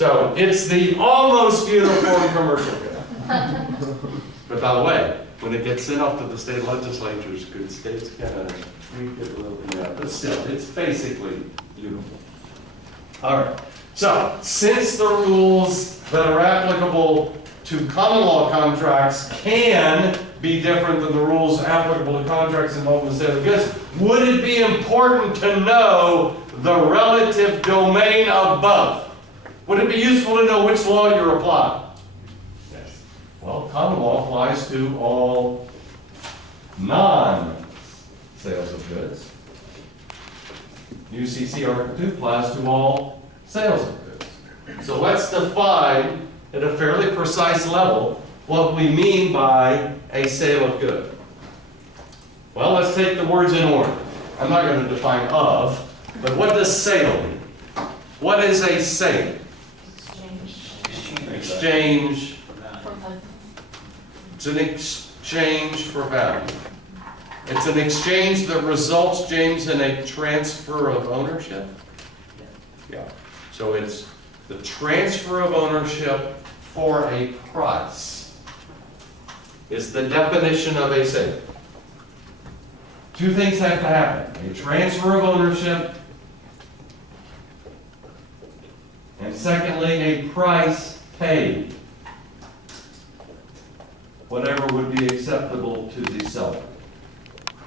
So it's the almost uniform commercial code. But by the way, when it gets sent off to the state legislatures, good states kind of tweak it a little bit, but still, it's basically uniform. All right. So since the rules that are applicable to common law contracts can be different than the rules applicable to contracts involving the sale of goods, would it be important to know the relative domain of both? Would it be useful to know which law you're applying? Yes. Well, common law applies to all non-sales of goods. UCC Article 2 applies to all sales of goods. So let's define at a fairly precise level what we mean by a sale of goods. Well, let's take the words in order. I'm not going to define of, but what does sale mean? What is a sale? Exchange. It's an exchange for value. It's an exchange that results, James, in a transfer of ownership. Yeah. So it's the transfer of ownership for a price is the definition of a sale. Two things have to happen. A transfer of ownership, and secondly, a price paid. Whatever would be acceptable to the seller.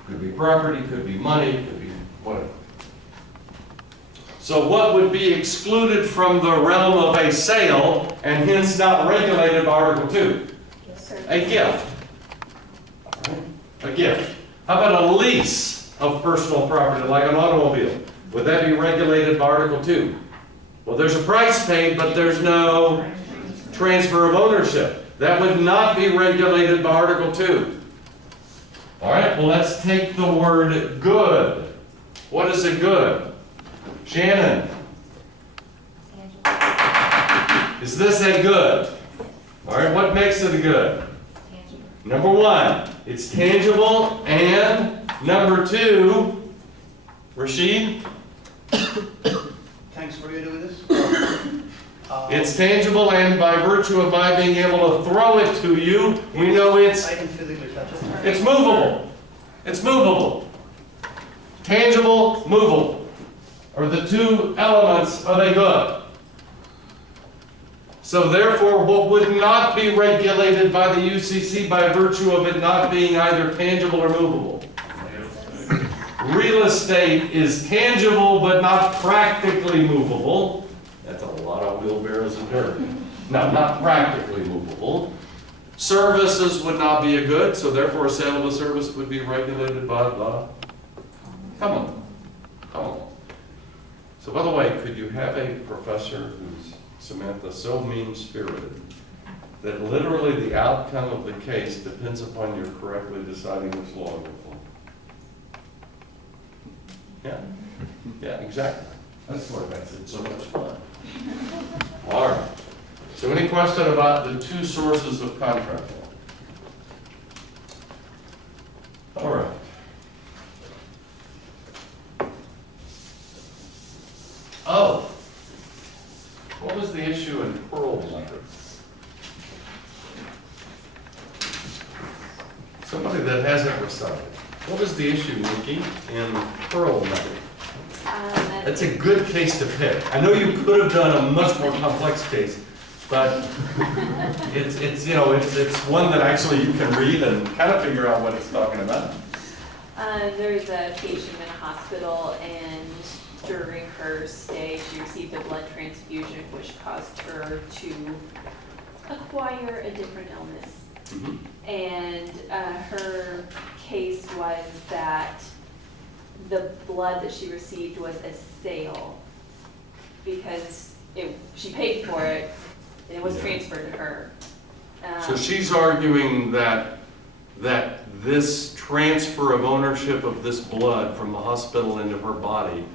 Could be property, could be money, could be whatever. So what would be excluded from the realm of a sale and hence not regulated by Article 2? Yes, sir. A gift. A gift. How about a lease of personal property like an automobile? Would that be regulated by Article 2? Well, there's a price paid, but there's no transfer of ownership. That would not be regulated by Article 2. All right, well, let's take the word good. What is a good? Shannon, is this a good? All right, what makes it a good? Number one, it's tangible, and number two, Rashid? Thanks, what are you doing with this? It's tangible, and by virtue of my being able to throw it to you, we know I can physically touch it. it's movable. It's movable. Tangible, movable are the two elements of a good. So therefore, what would not be regulated by the UCC by virtue of it not being either tangible or movable? Real estate is tangible but not practically movable. That's a lot of wheelbarrows of dirt. No, not practically movable. Services would not be a good, so therefore a sale of a service would be regulated by the common law. Common law. So by the way, could you have a professor who's, Samantha, so mean-spirited that literally the outcome of the case depends upon your correctly deciding which law you're for? Yeah, yeah, exactly. That's what makes it so much fun. All right. So any question about the two sources of contract law? All right. Oh, what was the issue in Pearl letter? Somebody that hasn't recited. What was the issue, Nikki, in Pearl letter? That's a good case to pick. I know you could have done a much more complex case, but it's you know it's one that actually you can read and kind of figure out what it's talking about. There's a patient in a hospital, and during her stay, she received a blood transfusion, which caused her to acquire a different illness. Mm-hmm. And her case was that the blood that she received was a sale because she paid for it and it was transferred to her. So she's arguing that this transfer of ownership of this blood from the hospital into her body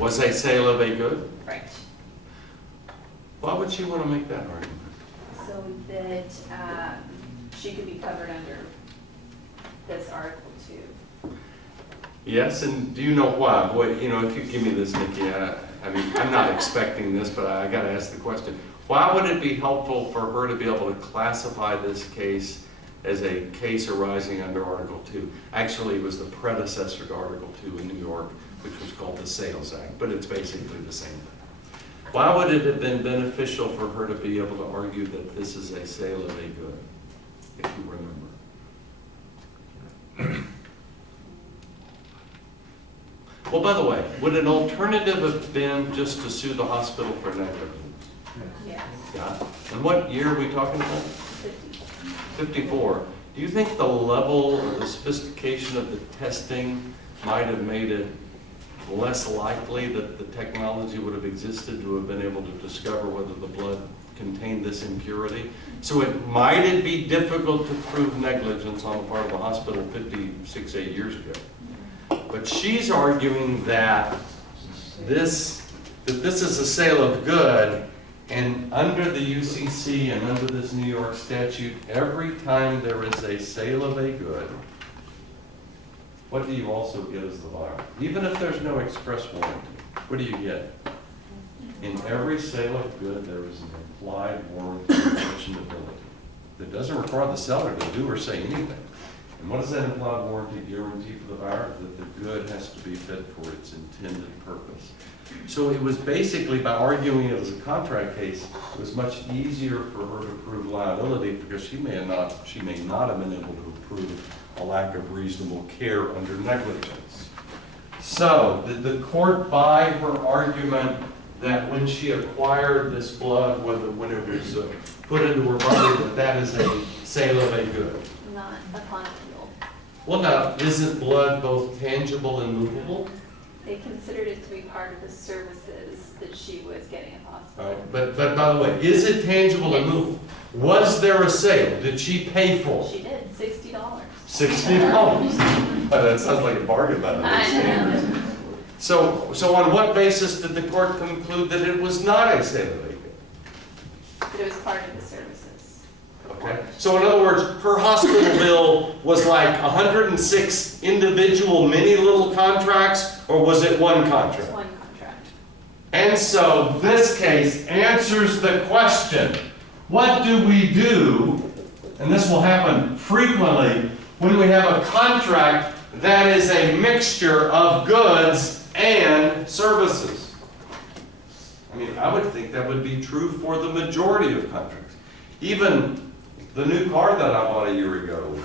was a sale of a good? Right. Why would she want to make that argument? So that she could be covered under this Article 2. Yes, and do you know why? Boy, you know, if you give me this, Nikki, I mean, I'm not expecting this, but I gotta ask the question. Why would it be helpful for her to be able to classify this case as a case arising under Article 2? Actually, it was the predecessor to Article 2 in New York, which was called the Sales Act, but it's basically the same thing. Why would it have been beneficial for her to be able to argue that this is a sale of a good, if you remember? Well, by the way, would an alternative have been just to sue the hospital for negligence? Yes. Yeah. And what year are we talking about? 54. Do you think the level or the sophistication of the testing might have made it less likely that the technology would have existed to have been able to discover whether the blood contained this impurity? So might it be difficult to prove negligence on the part of the hospital 56, 8 years ago? But she's arguing that this is a sale of good, and under the UCC and under this New York statute, every time there is a sale of a good, what do you also get as the buyer? Even if there's no express warranty, what do you get? In every sale of good, there is an implied warranty of merchantability that doesn't require the seller to do or say anything. And what does that implied warranty guarantee for the buyer? That the good has to be fit for its intended purpose. So it was basically, by arguing it as a contract case, it was much easier for her to prove liability because she may not have been able to prove a lack of reasonable care under negligence. So did the court buy her argument that when she acquired this blood, when it was put into her body, that is a sale of a good? Not upon appeal. Well, now, isn't blood both tangible and movable? They considered it to be part of the services that she was getting at the hospital. Right. But by the way, is it tangible and movable? Was there a sale? Did she pay for She it? did, $60. $60. That sounds like a bargain by the way. I know. So on what basis did the court conclude that it was not a sale of a good? But it was part of the services. Okay. So in other words, her hospital bill was like 106 individual mini little contracts, or was it one It's contract? one contract. And so this case answers the question, what do we do, and this will happen frequently, when we have a contract that is a mixture of goods and services? I mean, I would think that would be true for the majority of contracts. Even the new car that I bought a year ago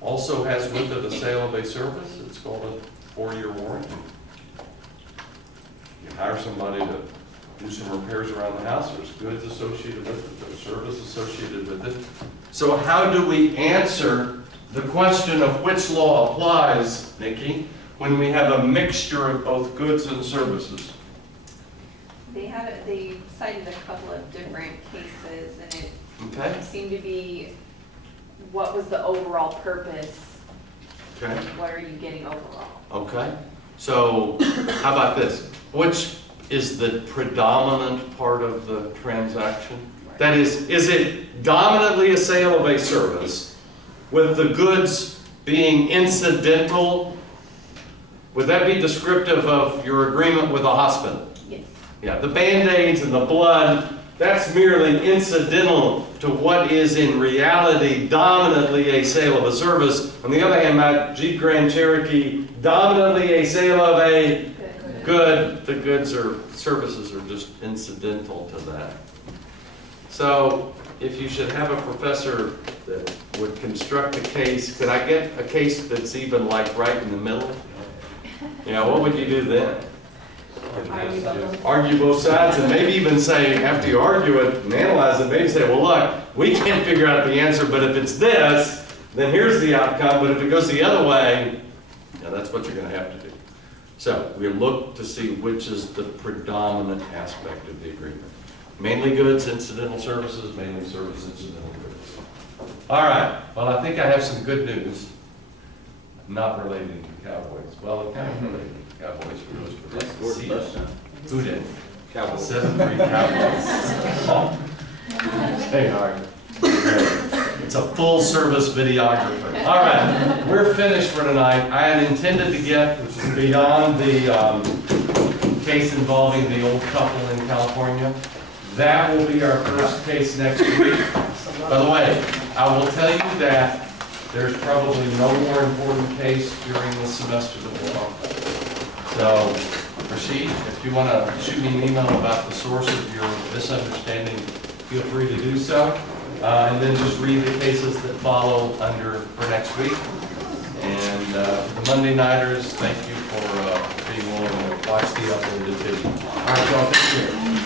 also has with it a sale of a service. It's called a 4-year warranty. You hire somebody to do some repairs around the house, there's goods associated with it, there's service associated with it. So how do we answer the question of which law applies, Nikki, when we have a mixture of both goods and services? They cited a couple of different cases, and it Okay? seemed to be, what was the overall purpose? Okay. What are you getting overall? Okay. So how about this? Which is the predominant part of the transaction? That is it dominantly a sale of a service with the goods being incidental? Would that be descriptive of your agreement with the hospital? Yes. Yeah, the Band-Aids and the blood, that's merely incidental to what is in reality dominantly a sale of a service. On the other hand, my Jeep Grand Cherokee, dominantly a sale of a good. The goods or services are just incidental to that. So if you should have a professor that would construct a case, could I get a case that's even like right in the middle? Yeah, what would you do then? Argue both sides, and maybe even say, after you argue it and analyze it, maybe say, well, look, we can't figure out the answer, but if it's this, then here's the outcome, but if it goes the other way, yeah, that's what you're going to have to do. So we look to see which is the predominant aspect of the agreement. Mainly goods, incidental services, mainly service, incidental goods. All right, well, I think I have some good news, not relating to Cowboys. Well, it kind of related to Cowboys for those who That's see worth it. touchdown. Who did? Cowboys. 7-3 Cowboys. Hey, all right. It's a full-service videographer. All right, we're finished for tonight. I had intended to get beyond the case involving the old couple in California. That will be our first case next week. By the way, I will tell you that there's probably no more important case during the semester that we'll talk about. So, Rashid, if you want to shoot me an email about the source of your misunderstanding, feel free to do so. And then just read the cases that follow for next week. And the Monday Nighters, thank you for being willing to watch the uploaded video. All right, y'all, take care.